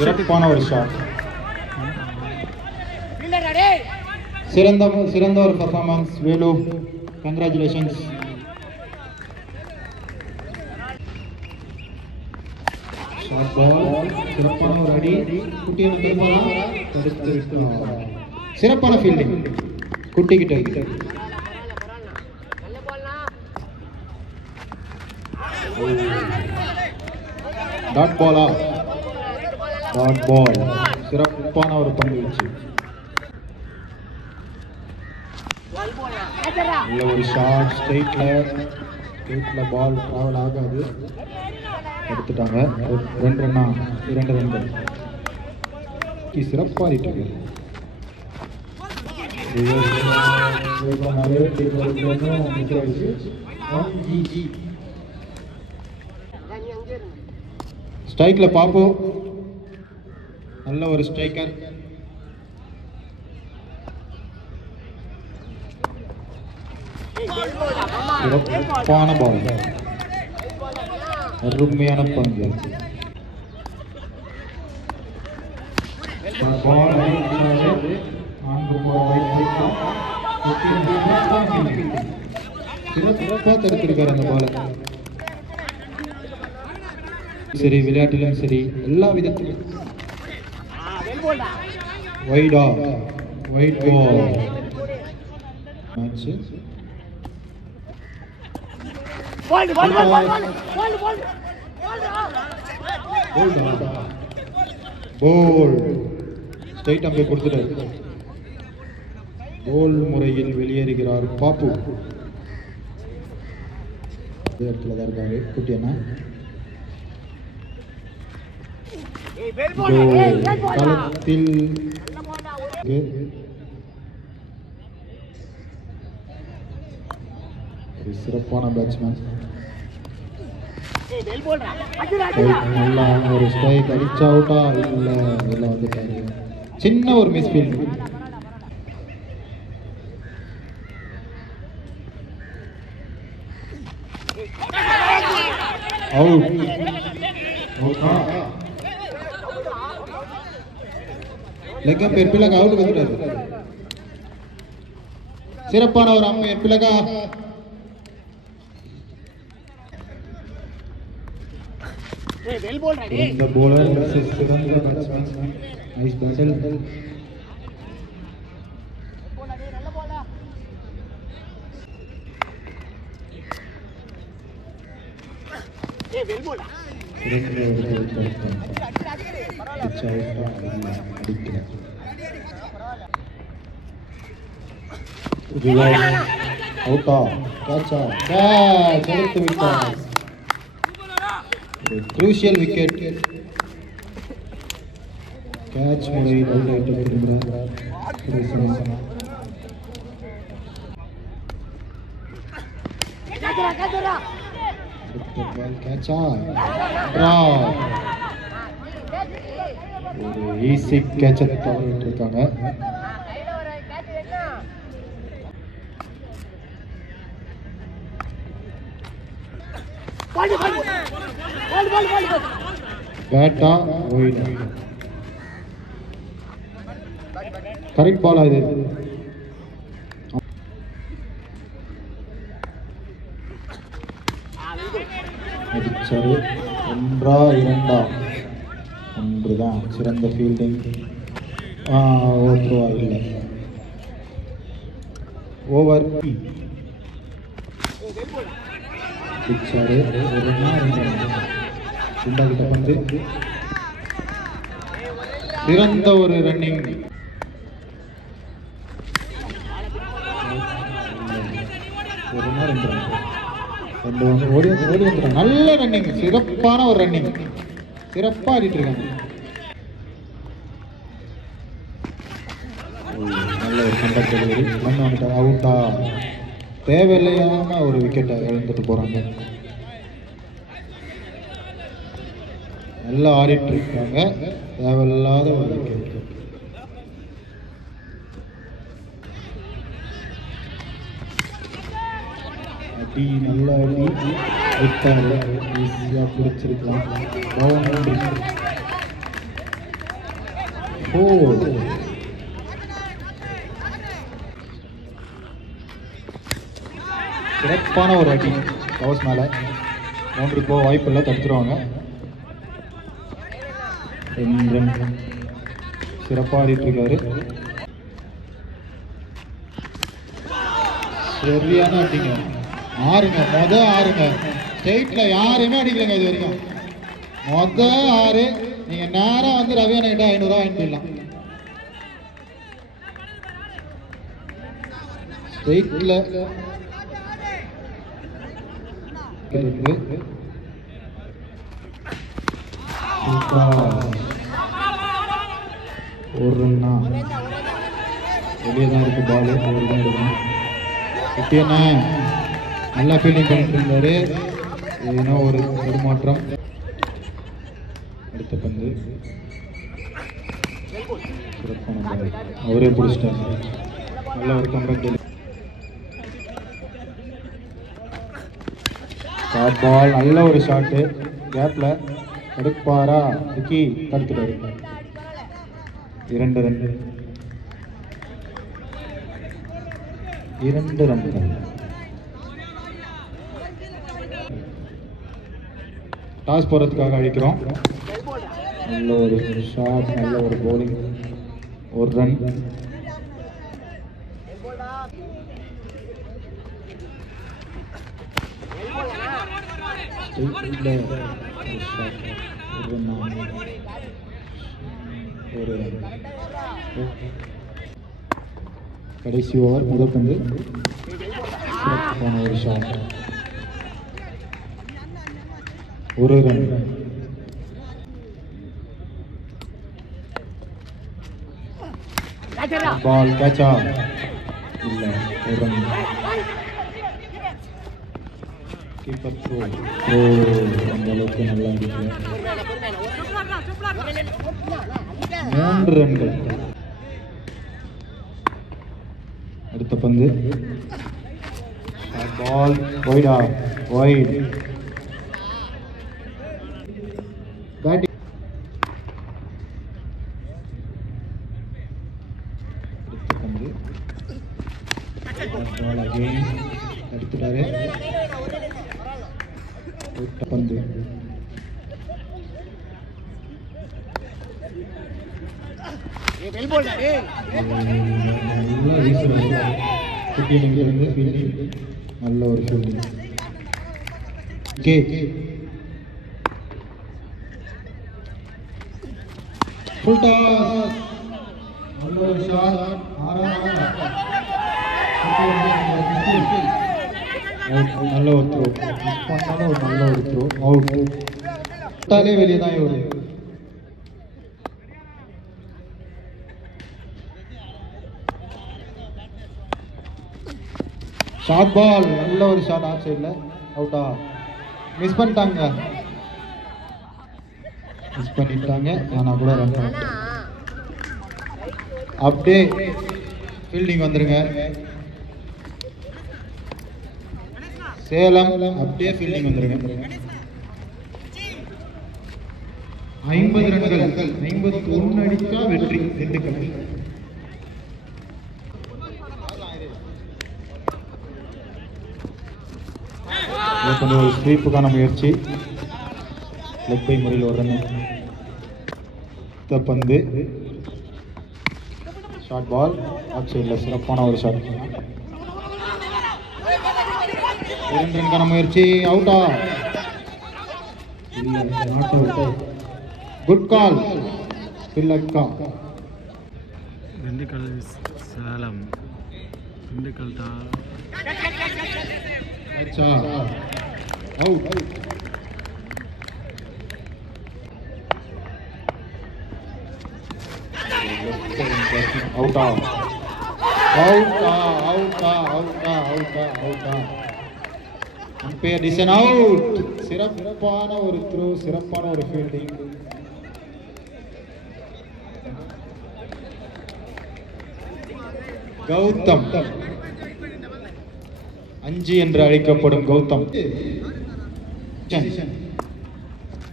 சிறப்பான ஒரு ஷாட். சிறந்த ஒரு பெர்ஃபார்மன்ஸ் வேலு, கங்க்ராச்சுலேஷன்ஸ். சிறப்பான ஒரு அடி, சிறப்பான ஃபீல்டிங் குட்டிக்கிட்ட. டாட் பாலா? Dot ball. சிறப்பான ஒரு பந்து வீச்சு. நல்ல ஒரு ஷாட். ஸ்ட்ரெயிட்ல பால் டிராவல் ஆகாது. எடுத்துட்டாங்க. 2 ரன்கள். சிறப்பாக ஸ்ட்ரைக்ல பாப்போ. நல்ல ஒரு ஸ்ட்ரைக்கர். சிறப்பான பால். அருமையான பந்து. சிறப்பாக தடுத்திருக்காரு அந்த பால. சரி, விளையாட்டிலும் சரி, எல்லா விதத்திலும். White ball. மேட்ச் போல். ஸ்ட்ரைட் அம்பை கொடுத்துட்டாரு. போல் முறையில் வெளியேறுகிறார் பாப்பு. இடத்துல தான் இருக்காரு குட்டி அண்ணா. களத்தில் சிறப்பான பேட்ஸ்மேன். நல்லா ஒரு ஸ்ட்ரைக் அடிச்சா அவுட்டா? இல்ல வந்துட்டாரு. சின்ன ஒரு மிஸ்ஃபீல்ட். அவுட். லெக் அம்பையர் பிளகா அவுட் வந்துட்டாரு. சிறப்பான ஒரு அம்பையர் பிளகா. இந்த bowler versus சிறந்த batsman. Nice battle. அவுட்டா? கேட்சா? கேட்ச் எடுத்து விட்டார். crucial wicket. Catch முறையில் விளையாடப்படுகிறார். கேட்சா? ஒரு ஈஸி கேட்சை தவறிட்டு இருக்காங்க. பேட்டா ஒயிட். கரெக்ட் பாலா இது? அடிச்சாரு. 1 2 தான். சிறந்த ஃபீல்டிங். ஓவர்த்ரோவா? இல்லை, ஓவர். அடிச்சாரு. 2 கிட்ட பந்து. சிறந்த ஒரு ரன்னிங். ஓடி வந்துடும். நல்ல ரன்னிங். சிறப்பான ஒரு ரன்னிங். சிறப்பாக ஆடிட்டு இருக்காங்க. நல்ல ஒரு கண்டக்ட் டெலிவரி. வந்துட்டு அவுட்டா? தேவையில்லையான ஒரு விக்கெட்டை இழந்துட்டு போறாங்க. நல்லா ஆடிட்டு இருக்காங்க. தேவையில்லாத ஒரு விக்கெட். அடி, நல்ல அடி. விட்டாரு. ஈஸியாக பிடிச்சிருக்கலாம். பவுண்டரி. 4. சிறப்பான ஒரு அடி கவஸ் மேலே பவுண்டரி போக வாய்ப்பு இல்லை, தடுத்துருவாங்க. 2 ரன். சிறப்பாக ஆடிட்டு இருக்காரு. சரியான அடிங்க. 6ங்க, மொதல் 6ங்க. ஸ்டேட்டில் யாருமே அடிக்கலைங்க இது வரைக்கும். மொதல் 6. நீங்கள் நேராக வந்து ரவி அண்ணகிட்ட 500 வாங்கிட்டு போயிடலாம். ஸ்டேட்டில் ஒரு ரன்னா வெளியே தான் இருக்கு பால். ஒரு தான் இருக்கும். குட்டியண்ணா நல்லா ஃபீல்டிங் பண்ணிட்டு இருந்தாரு. ஏன்னா ஒரு தடுமாற்றம். அடுத்த பந்து சிறப்பான பால், அவரே பிடிச்சிட்டாரு. நல்ல ஒரு கம்பேக். ஷார்ட் பால், நல்ல ஒரு ஷாட்டு. கேப்ல தடுப்பாரா? விக்கி தடுத்துட்டாரு. 2 ரன். 2 ரன்கள். டாஸ் போறதுக்காக அழைக்கிறோம். நல்ல ஒரு ஷாட், நல்ல ஒரு bowling. 1 ரன். கடைசி ஓவர், முதல் பந்து. ஒரு ஷாட், 1 ரன். பால் கேட்சா இல்ல, 1 ரன். Keeper throw. அந்த அளவுக்கு நல்லா இருக்கு. 3 ரன்கள். அடுத்த பந்து. பால் வைடா, வைட். பேட்டிங். அடுத்த பந்து. பால் அகைன் எடுத்துட்டாரு. பந்து. நல்ல ஒரு ஃபீல்டிங். Full toss. நல்ல ஒரு ஷாட். நல்ல ஒரு த்ரோ. நல்ல ஒரு த்ரோ. அவுட். விட்டாலே வெளியே தான் இவரு. ஷார்ட் பால், நல்ல ஒரு ஷாட். ஆஃப் சைடில் அவுட்டா? மிஸ் பண்ணிட்டாங்க. ஆனால் கூட ரன். அப்படியே ஃபீல்டிங் வந்துருங்க. சேலம் அப்படியே ஃபீல்டிங் வந்துருங்க. 50 ரன்கள். 51 அடிச்சா வெற்றி. திண்டுக்கல். ஒரு ஸ்வீப்புக்கான முயற்சி. லெக் பை முறையில் 1 ரன். பந்து. ஷார்ட் பால், ஆஃப் சைடில் சிறப்பான ஒரு ஷாட். 2 ரன்கான முயற்சி. அவுட்டா? Not out. Good call. பில்லக்கா. திண்டுக்கல் சேலம். திண்டுக்கல் தான். अच्छा आउट. Umpire decision out. சிறப்பான ஒரு த்ரோ, சிறப்பான ஒரு ஃபீல்டிங். கௌதம் 5 என்று அழைக்கப்படும் கௌதம்.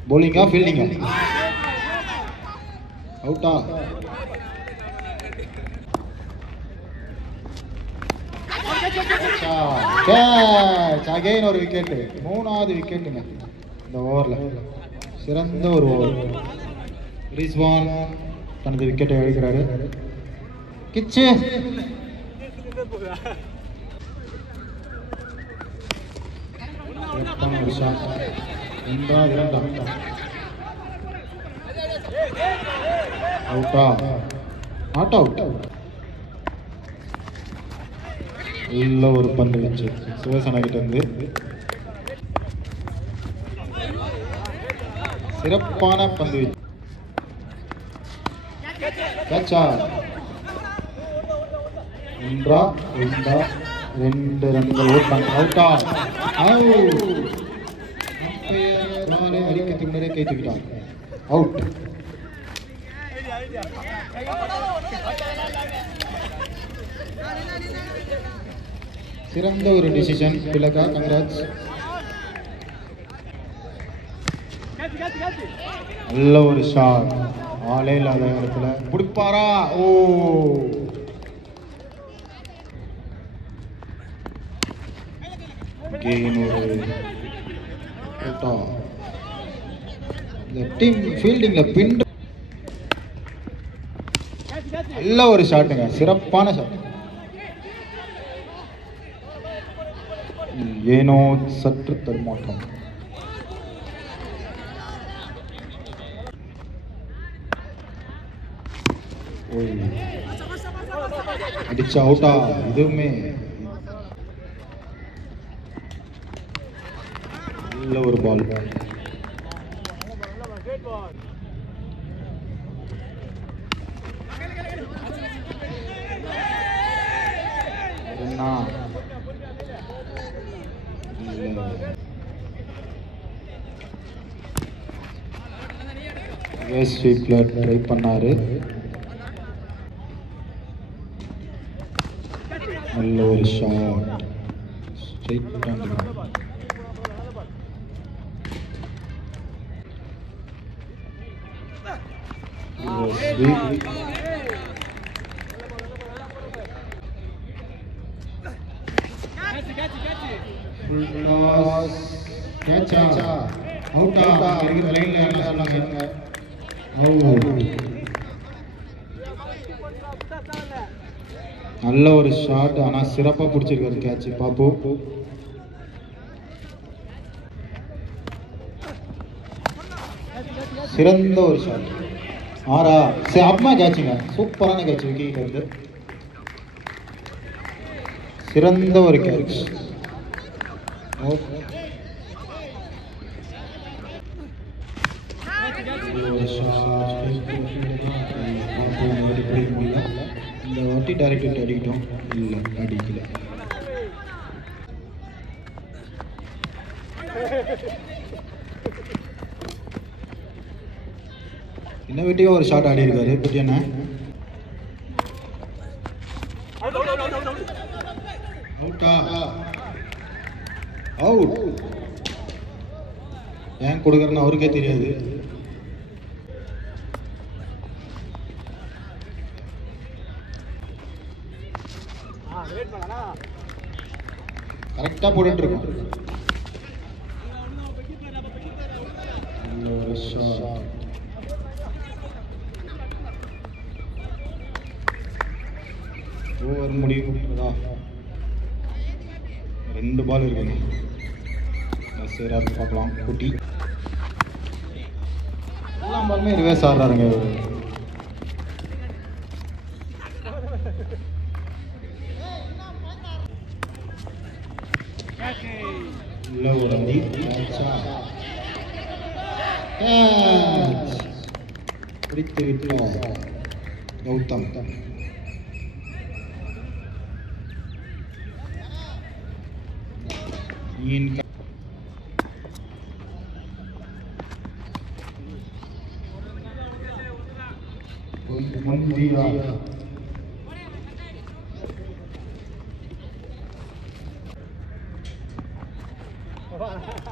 bowling ஃபீல்டிங்கா? அவுட்டா? கேட்ச் அகைன் ஒரு விக்கெட். 3வது விக்கெட்டுங்க இந்த ஓவரில். சிறந்த ஒரு ஓவர். ரிஸ்வான் தனது விக்கெட்டை எடுக்கிறாரு. கிச்சு ஒரு ஷாட். 2 அவுட்டா? Not out. நல்ல ஒரு பந்து வச்சு சிவசேனா கிட்ட இருந்து சிறப்பான பந்து வச்சு கேட்சா. 2 ரன்கள் ஓட்டாங்க. அவுட்டா? அறிக்கைக்கு முன்னரே கை தூக்கிட்டார். அவுட். சிறந்த ஒரு டிசிஷன் திலகா, கங்க்ராட்ஸ். நல்ல ஒரு ஷாட். ஆளே இல்லாத இடத்துல பிடிப்பாரா? ஓ, ஒரு இந்த டீம் ஃபீல்டிங்ல பின். நல்ல ஒரு ஷாட்டுங்க, சிறப்பான ஷாட். ஏனோ சற்று தடுமாற்றம். அடிச்ச அவுட்டா? இதுவுமே நல்ல ஒரு பால். ஸ்வீப்ல ட்ரை பண்ணாரு. நல்ல ஒரு ஷாட். ஸ்ட்ரைட் நல்ல ஒரு ஷாட். ஆனா சிறப்பா பிடிச்சிருக்காரு கேட்ச் பாப்பு. சிறந்த ஒரு ஷாட். ஆறா? அம்மா கேட்சுங்க, சூப்பரான கேட்ச். விக்கெட் வந்து சிறந்த ஒரு கேட்ச். இந்த வாட்டி டைரக்ட் அடிக்கிட்டோம். இல்லை, அடிக்கல. என்ன வெட்டியோ ஒரு ஷாட் ஆடி இருக்காரு குட்டியண்ண. அவுட்டா? அவுட். ஏன் கொடுக்குறேன்னு அவருக்கே தெரியாது. கரெக்டா போட்டுட்டு இருக்கோம். ஓவர் முடிவு. 2 பால் இருக்கு. பார்க்கலாம். குட்டி எல்லா பாலுமே ரிவர்ஸ் ஆடுறாருங்க. பிடித்து விட்டார் கௌதம்.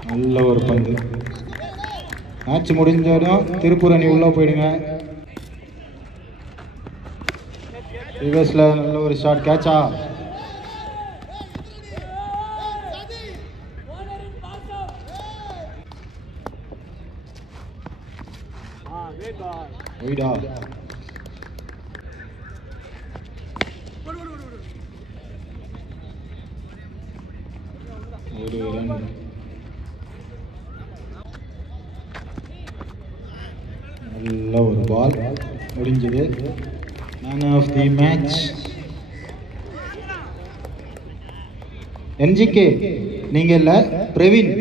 நல்ல ஒரு பந்து. மேட்ச் முடிஞ்சாலும் திருப்பூர் அணி உள்ள போயிடுங்க. ரிவர்ஸில் நல்ல ஒரு ஷாட், கேட்சா? ஒய்டா. ஒரு ரன். நல்ல ஒரு பால் முடிஞ்சது. Man of the match NGK. நீங்க இல்ல, பிரவீன்.